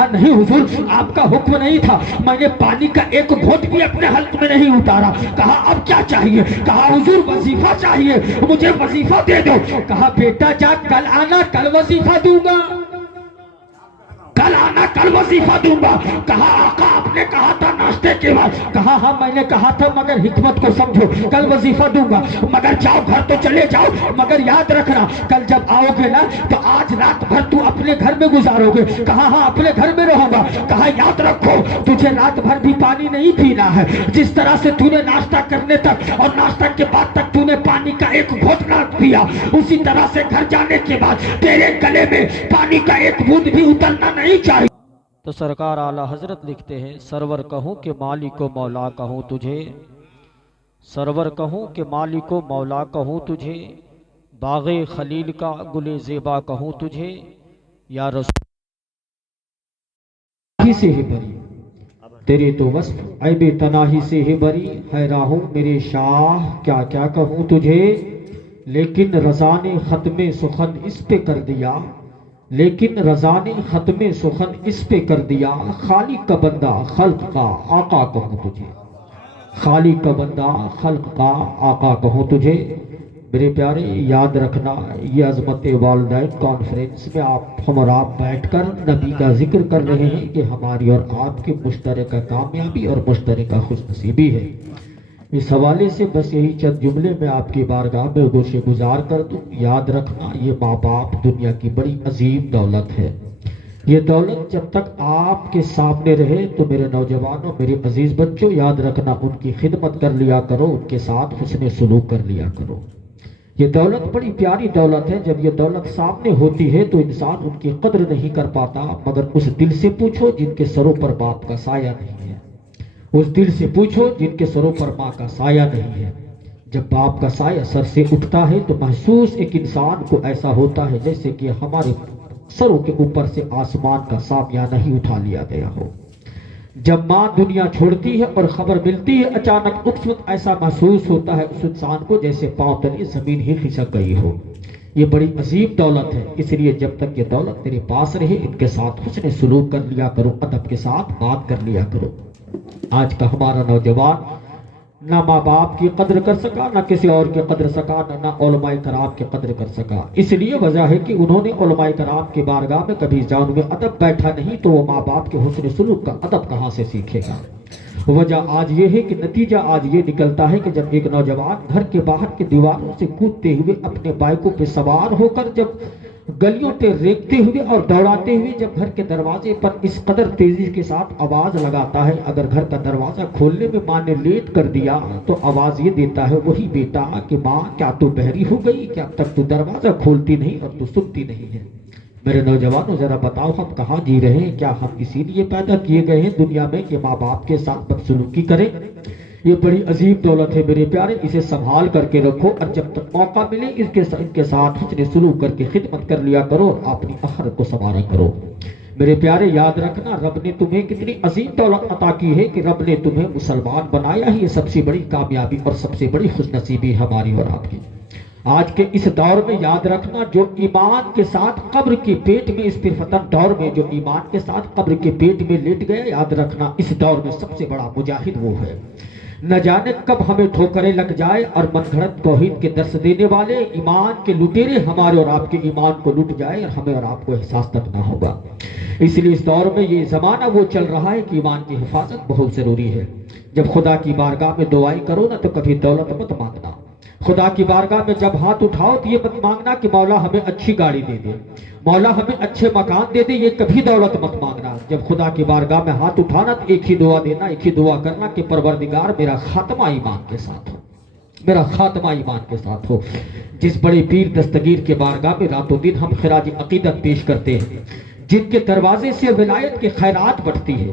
کہا نہیں حضور آپ کا حکم نہیں تھا، میں نے پانی کا ایک گھونٹ بھی اپنے حلق میں نہیں اتارا۔ کہا اب کیا چاہیے؟ کہا حضور وظیفہ چاہیے، مجھے وظیفہ دے دو۔ کہا بیٹا جا کل آنا، کل وظیفہ دوں گا، کل آنا کل وظیفہ دوں گا۔ کہا آقا آپ نے کہا تھا ناشتے کے بعد۔ کہا ہاں میں نے کہا تھا مگر حکمت کو سمجھو، کل وظیفہ دوں گا، مگر جاؤ گھر تو چلے جاؤ، مگر یاد رکھنا کل جب آؤ گے نا تو آج رات بھر تو اپنے گھر میں گزارو گے۔ کہا ہاں اپنے گھر میں رہوں گا۔ کہا یاد رکھو تجھے رات بھر بھی پانی نہیں پینا ہے، جس طرح سے تو نے ناشتہ کرنے تک اور ناشتہ کے بعد تک تو نے پانی کا ایک گھونٹ نہ پیا، اسی طرح سے گھر جانے کے بعد تیرے گلے میں پانی کا ایک بوند بھی اترنا نہیں چاہیے۔ تو سرکار اعلیٰ حضرت لکھتے ہیں سرور کہوں کہ مالک و مولا کہوں تجھے، سرور کہوں کہ مالک و مولا کہوں تجھے، باغ خلیل کا گل زیبا کہوں تجھے، یا رسول ہی سے ہی بری تیرے تو وصف عیب تناہی سے ہی بری، حیران ہوں میرے شاہ کیا کیا کہوں تجھے، لیکن رضا نے ختم سخن اس پہ کر دیا، لیکن رضا نے ختم سخن اس پہ کر دیا، خالق کا بندہ خلق کا آقا کہوں تجھے، خالق کا بندہ خلق کا آقا کہوں تجھے۔ میرے پیارے یاد رکھنا یہ عظمت والدین کانفرنس میں ہم اور آپ بیٹھ کر نبی کا ذکر کر رہے ہیں کہ ہماری اور آپ کی مشترکہ کامیابی اور مشترکہ خوش نصیبی ہے۔ اس حوالے سے بس یہی چند جملے میں آپ کی بارگاہ میں گوشے گزار کر دوں۔ یاد رکھنا یہ ماں باپ دنیا کی بڑی عظیم دولت ہے، یہ دولت جب تک آپ کے سامنے رہے تو میرے نوجوانوں میرے عزیز بچوں یاد رکھنا ان کی خدمت کر لیا کرو، ان کے ساتھ حسن سلوک کر لیا کرو۔ یہ دولت بڑی پیاری دولت ہے، جب یہ دولت سامنے ہوتی ہے تو انسان ان کی قدر نہیں کر پاتا، مگر اس دل سے پوچھو جن کے سروں پر باپ کا سایہ نہیں ہے، اس دل سے پوچھو جن کے سروں پر ماں کا سایہ نہیں ہے۔ جب باپ کا سایہ سر سے اٹھتا ہے تو محسوس ایک انسان کو ایسا ہوتا ہے جیسے کہ ہمارے سروں کے اوپر سے آسمان کا سامیانہ نہیں اٹھا لیا گیا ہو۔ جب ماں دنیا چھوڑتی ہے اور خبر ملتی ہے اچانک اس وقت ایسا محسوس ہوتا ہے اس انسان کو جیسے پاؤں تلے زمین ہی کھسک گئی ہو۔ یہ بڑی عظیم دولت ہے، اس لیے جب تک یہ دولت تیرے پاس رہے ان کے ساتھ حسن سلوک کر لیا کرو، ادب کے ساتھ بات کر لیا کرو۔ آج کا ہمارا نوجوان نہ ماں باپ کی قدر کر سکا، نہ کسی اور کی قدر سکا، نہ علماء کرام کی قدر کر سکا۔ اس لیے وجہ ہے کہ انہوں نے علماء کرام کی بارگاہ میں کبھی جان میں ادب بیٹھا نہیں، تو وہ ماں باپ کے حسن سلوک کا ادب کہاں سے سیکھے گا؟ وجہ آج یہ ہے کہ نتیجہ آج یہ نکلتا ہے کہ جب ایک نوجوان گھر کے باہر کے دیواروں سے کودتے ہوئے اپنے بائکوں پہ سوار ہو کر جب گلیوں پہ ریگتے ہوئے اور دوڑاتے ہوئے جب گھر کے دروازے پر اس قدر تیزی کے ساتھ آواز لگاتا ہے، اگر گھر کا دروازہ کھولنے میں ماں نے لیٹ کر دیا تو آواز یہ دیتا ہے وہی بیٹا کہ ماں کیا تو بہری ہو گئی، کیا اب تک تو دروازہ کھولتی نہیں اور تو سنتی نہیں ہے؟ میرے نوجوانوں ذرا بتاؤ ہم کہاں جی رہے ہیں؟ کیا ہم اسی لیے پیدا کیے گئے ہیں دنیا میں کہ ماں باپ کے ساتھ بدسلوکی کریں؟ یہ بڑی عظیم دولت ہے میرے پیارے، اسے سنبھال کر کے رکھو اور جب تک موقع ملے ان کے ساتھ حسن سلوک کر کے خدمت کر لیا کرو اور اپنی آخرت کو سنوارا کرو۔ میرے پیارے یاد رکھنا رب نے تمہیں کتنی عظیم دولت عطا کی ہے کہ رب نے تمہیں مسلمان بنایا ہی، یہ سب سے بڑی کامیابی اور سب سے بڑی خوش نصیبی ہماری اور آپ کی۔ آج کے اس دور میں یاد رکھنا جو ایمان کے ساتھ قبر کے پیٹ میں، اس پرفتن دور میں جو ایمان کے ساتھ قبر کے پیٹ میں لیٹ گیا، یاد رکھنا اس دور میں سب سے بڑا مجاہد وہ ہے۔ نہ جانے کب ہمیں ٹھوکریں لگ جائے اور من گھڑت توحید کے درس دینے والے ایمان کے لٹیرے ہمارے اور آپ کے ایمان کو لٹ جائے اور ہمیں اور آپ کو احساس تک نہ ہوگا۔ اس لیے اس دور میں یہ زمانہ وہ چل رہا ہے کہ ایمان کی حفاظت بہت ضروری ہے۔ جب خدا کی بارگاہ میں دعائیں کرو نا تو کبھی دولت مت مانگنا، خدا کی بارگاہ میں جب ہاتھ اٹھاؤ تو یہ مت مانگنا کہ مولا ہمیں اچھی گاڑی دے دے، مولا ہمیں اچھے مکان دے دے، یہ کبھی دولت مت مانگنا۔ جب خدا کی بارگاہ میں ہاتھ اٹھانا تو ایک ہی دعا دینا، ایک ہی دعا کرنا کہ پروردگار میرا خاتمہ ایمان کے ساتھ ہو، میرا خاتمہ ایمان کے ساتھ ہو۔ جس بڑے پیر دستگیر کے بارگاہ میں راتوں دن ہم خراج عقیدت پیش کرتے ہیں، جن کے دروازے سے ولایت کے خیرات بڑھتی ہے،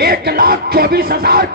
1,24,000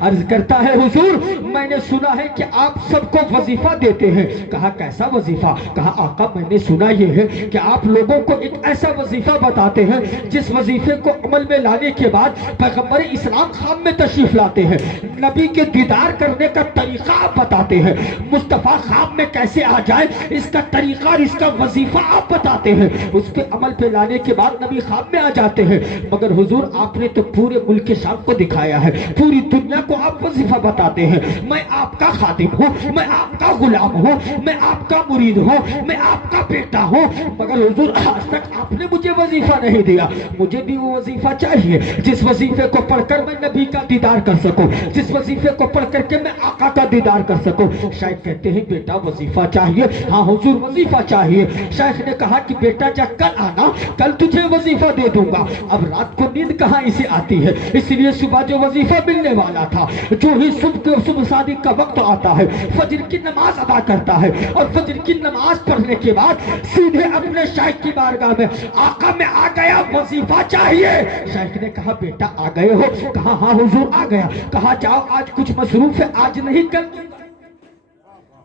عرض کرتا ہے حضور میں نے سنا ہے کہ آپ سب کو وظیفہ دیتے ہیں۔ کہا کیسا وظیفہ؟ کہا آقا میں نے سنا یہ ہے کہ آپ لوگوں کو ایک ایسا وظیفہ بتاتے ہیں جس وظیفے کو عمل میں لانے کے بعد پیغمبر اسلام خواب میں تشریف لاتے ہیں، نبی کے دیدار کرنے کا طریقہ آپ بتاتے ہیں، مصطفیٰ خواب میں کیسے آ جائے اس کا طریقہ اور اس کا وظیفہ آپ بتاتے ہیں، اس کے عمل پہ لانے کے بعد نبی خواب میں آ جاتے ہیں۔ مگر حضور آپ نے تو پورے ملک شام کو دکھایا ہے، پوری دنیا کو آپ وظیفہ بتاتے ہیں، میں آپ کا خادم ہوں، میں آپ کا غلام ہوں، میں آپ کا مرید ہوں، میں آپ کا بیٹا ہوں، مگر حضور آج تک آپ نے مجھے وظیفہ نہیں دیا۔ مجھے بھی وہ وظیفہ چاہیے جس وظیفے کو پڑھ کر میں نبی کا دیدار کر سکوں، جس وظیفے کو پڑھ کر کے میں آقا کا دیدار کر سکوں۔ شیخ کہتے ہیں بیٹا وظیفہ چاہیے؟ ہاں حضور وظیفہ چاہیے۔ شیخ نے کہا کہ بیٹا جب کل آنا، کل تجھے وظیفہ دے دوں گا۔ اب رات کو نیند کہاں اسے آتی ہے، اس لیے صبح جو وظیفہ ملنے والا تھا، جو ہی صبح صادق کا وقت آتا ہے فجر کی نماز ادا کرتا ہے، اور فجر کی نماز پڑھنے کے بعد سیدھے اپنے شیخ کی بارگاہ میں آقا میں آ گیا وظیفہ چاہیے۔ شیخ نے کہا بیٹا آ گئے ہو؟ کہا ہاں حضور آ گیا۔ کہا جاؤ آج کچھ مصروف ہے، آج نہیں کل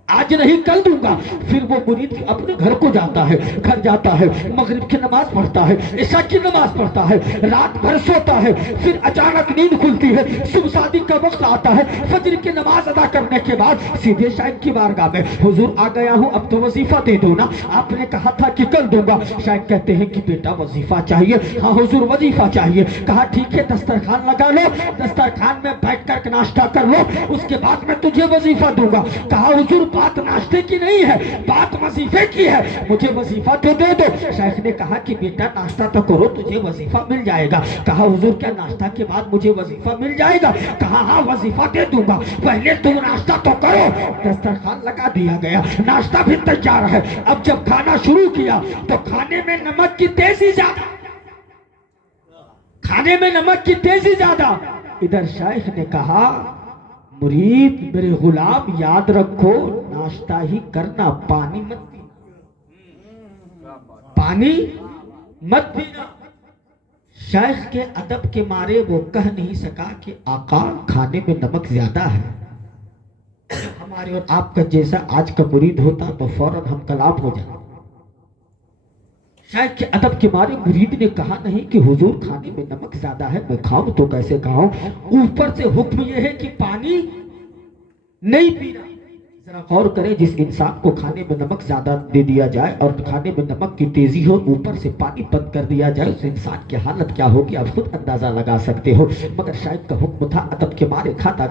آج نہیں کل دوں گا۔ پھر وہ مرید اپنے گھر کو جاتا ہے، گھر جاتا ہے، مغرب کی نماز پڑھتا ہے، عشاء کی نماز پڑھتا ہے، رات بھر سوتا ہے، پھر اچانک نیند کھلتی ہے، صبح صادق کا وقت آتا ہے، فجر کی نماز ادا کرنے کے بعد سیدھے شیخ کی بارگاہ میں حضور آ گیا ہوں، اب تو وظیفہ دے دو نا، آپ نے کہا تھا کہ کل دوں گا۔ شیخ کہتے ہیں کہ بیٹا وظیفہ چاہیے؟ ہاں حضور وظیفہ چاہیے۔ کہا ٹھیک ہے دسترخوان لگا لو، دسترخوان میں بیٹھ کر ناشتہ کر لو، اس کے بعد میں تجھے وظیفہ دوں گا۔ کہا حضور بات ناشتے کی نہیں ہے، بات وظیفے کی ہے، مجھے وظیفہ تو دے دو۔ شیخ نے کہا کہ بیٹا ناشتہ تو کرو، تجھے وظیفہ مل جائے گا۔ کہا حضور کیا ناشتہ کے بعد مجھے وظیفہ مل جائے گا؟ کہا ہاں وظیفہ دے دوں گا، پہلے تم ناشتہ تو کرو۔ دسترخوان لگا دیا گیا، ناشتہ بھی تیار ہے۔ اب جب کھانا شروع کیا تو کھانے میں نمک کی تیزی زیادہ، کھانے میں نمک کی تیزی زیادہ۔ ادھر شیخ نے کہا مرید میرے غلام یاد رکھو ناشتہ ہی کرنا، پانی مت پینا، پانی مت پینا۔ شیخ کے ادب کے مارے وہ کہہ نہیں سکا کہ آقا کھانے میں نمک زیادہ ہے۔ ہمارے اور آپ کا جیسا آج کا مرید ہوتا تو فوراً ہم کلام ہو جاتے۔ شیخ کے ادب کے مارے مرید نے کہا نہیں کہ حضور کھانے میں نمک زیادہ ہے، میں کھاؤں تو کیسے کھاؤں، اوپر سے حکم یہ ہے کہ پانی نہیں پینا۔ ذرا غور کریں، جس انسان کو کھانے میں نمک زیادہ دے دیا جائے اور کھانے میں نمک کی تیزی ہو، اوپر سے پانی بند کر دیا جائے، اس انسان کی حالت کیا ہوگی آپ خود اندازہ لگا سکتے ہو۔ مگر شاید کا حکم تھا، ادب کے مارے کھاتا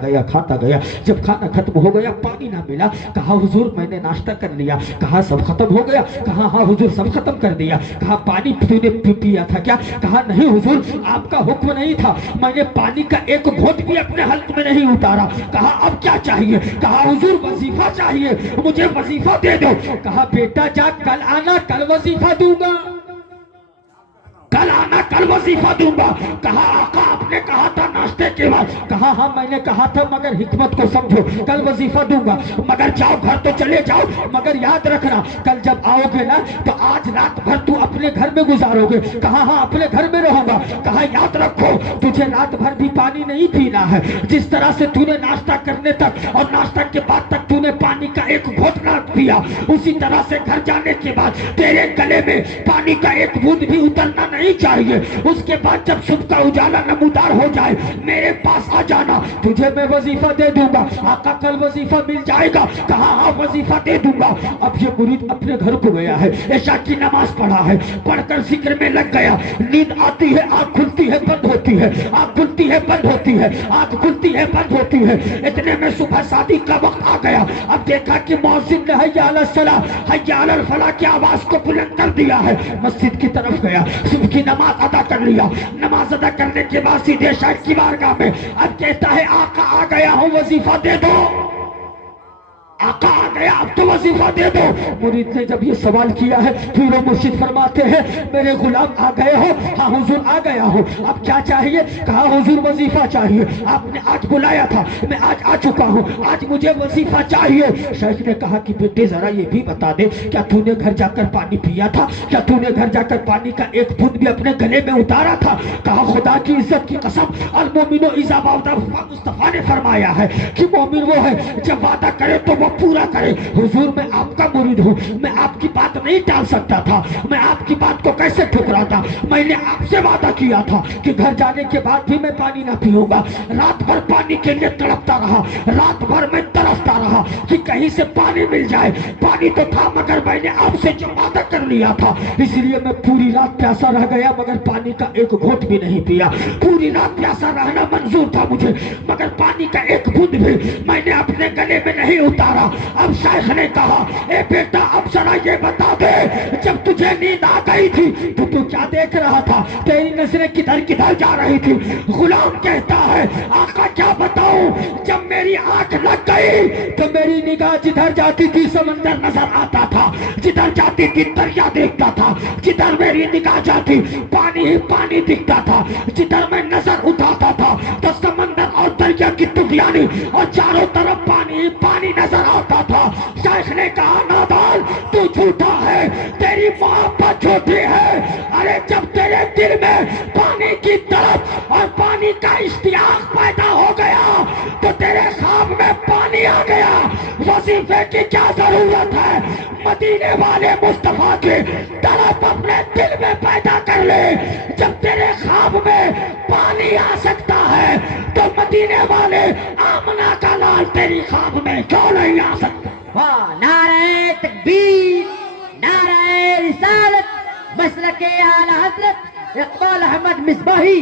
گیا۔ جب کھانا ختم ہو گیا پانی نہ ملا، کہا حضور میں نے ناشتہ کر لیا۔ کہا سب ختم ہو گیا؟ کہا ہاں حضور سب ختم کر دیا۔ کہا پانی تو نے پیا تھا کیا؟ کہا نہیں حضور آپ کا حکم نہیں تھا، میں نے پانی کا ایک گھونٹ بھی اپنے حلق میں نہیں اتارا۔ کہا اب کیا چاہیے؟ کہا حضور وظیفہ چاہیے، مجھے وظیفہ دے دو۔ کہا بیٹا جا کل آنا، کل وظیفہ دوں گا، کل آنا کل وظیفہ دوں گا۔ کہا آقا آپ نے کہا تھا ناشتے کے بعد۔ کہا ہاں میں نے کہا تھا، مگر حکمت کو سمجھو، کل وظیفہ دوں گا، مگر جاؤ گھر تو چلے جاؤ، مگر یاد رکھنا کل جب آؤ گے نا تو آج رات بھر تو اپنے گھر میں گزارو گے۔ کہا ہاں اپنے گھر میں رہوں گا۔ کہا یاد رکھو تجھے رات بھر بھی پانی نہیں پینا ہے، جس طرح سے تو نے ناشتہ کرنے تک اور ناشتہ کے بعد تک تو نے پانی کا ایک گھونٹ نہ پیا، اسی طرح سے گھر جانے کے بعد تیرے گلے میں پانی کا ایک بوند بھی اترنا نہیں چاہیے۔ اس کے بعد جب صبح کا اجالا نمودار ہو جائے میرے پاس آ جانا، تجھے میں وظیفہ دے دوں گا۔ آقا کل وظیفہ مل جائے گا؟ کہا ہاں وظیفہ دے دوں گا۔ اب یہ مرید اپنے گھر کو گیا ہے، عشاء کی نماز پڑھا ہے، پڑھ کر ذکر میں لگ گیا، نیند آتی ہے، آنکھ کھلتی ہے بند ہوتی ہے، آنکھ کھلتی ہے بند ہوتی ہے، آنکھ کھلتی ہے بند ہوتی ہے۔ اتنے میں صبح صادق کا وقت آ گیا۔ اب دیکھا کہ مؤذن نے حی علی الصلاۃ حی علی الفلاح کی آواز کو بلند کر دیا ہے، مسجد کی طرف گیا، صبح کی نماز ادا کر لیا۔ نماز ادا کرنے کے بعد سیدھے شیخ کی بارگاہ میں اب کہتا ہے آقا آ گیا ہوں وظیفہ دے دو، آقا آ گیا اب تو وظیفہ دے دو۔ مرید نے جب یہ سوال کیا ہے پھر وہ مرشد فرماتے ہیں میرے غلام آ گئے ہو؟ ہاں حضور آ گیا ہوں، اب کیا چاہیے؟ کہا حضور وظیفہ چاہیے، آپ نے آج بلایا تھا، میں آج آ چکا ہوں، آج مجھے وظیفہ چاہیے۔ شیخ نے کہا کہ بیٹے ذرا یہ بھی بتا دے کیا تو نے گھر جا کر پانی پیا تھا؟ کیا تو نے گھر جا کر پانی کا ایک بوند بھی اپنے گلے میں اتارا تھا؟ کہا خدا کی عزت کی قسم المومن اذا وعد، مصطفیٰ نے فرمایا ہے کہ مومن وہ ہے جب وعدہ کرے تو وہ پورا کرے۔ حضور میں آپ کا مرید ہوں، میں آپ کی بات نہیں ٹال سکتا تھا، میں آپ کی بات کو کیسے ٹھکراتا؟ میں نے آپ سے وعدہ کیا تھا کہ گھر جانے کے بعد بھی میں پانی نہ پیوں گا۔ رات بھر پانی کے لیے تڑپتا رہا، رات بھر میں ترستا رہا کہ کہیں سے پانی مل جائے۔ پانی تو تھا مگر میں نے آپ سے جو وعدہ کر لیا تھا، اس لیے میں پوری رات پیاسا رہ گیا مگر پانی کا ایک گھونٹ بھی نہیں پیا۔ پوری رات پیاسا رہنا منظور تھا مجھے مگر پانی کا ایک بوند بھی میں نے اپنے گلے میں نہیں اتارا۔ اب شیخ نے کہا اے بیٹا اب ذرا یہ بتا دے جب تجھے نیند آ گئی تھی تو کیا دیکھ رہا تھا؟ تیری نظریں کدھر کدھر جا رہی تھی؟ غلام کہتا ہے آقا کیا بتاؤں، جب میری آنکھ لگ گئی تو میری نگاہ جدھر جاتی تھی سمندر نظر آتا تھا، جدھر جاتی تھی دریا دیکھتا تھا، جدھر میری نگاہ جاتی پانی ہی پانی دکھتا تھا، جدھر میں نظر اٹھاتا تھا تو سمندر اور دریا کی طغیانی اور چاروں طرف پانی ہی پانی نظر آتا تھا۔ شیخ نے کہا نادان تو جھوٹا ہے، تیری محبت جھوٹی ہے۔ ارے جب تیرے دل میں پانی کی طرف اور پانی کا اشتیاق پیدا ہو گیا تو تیرے خواب میں پانی آ گیا۔ وظیفے کی کیا ضرورت ہے؟ مدینے والے مصطفیٰ کی طرف اپنے دل میں پیدا کر لے۔ جب تیرے خواب میں پانی آ سکتا ہے تو مدینے والے آمنہ کا لال تیری خواب میں کیوں نہیں آ سکتا؟ واہ نعرہ تکبیر، نعرہ رسالت، مسلک اعلی حضرت اقبال احمد مصباحی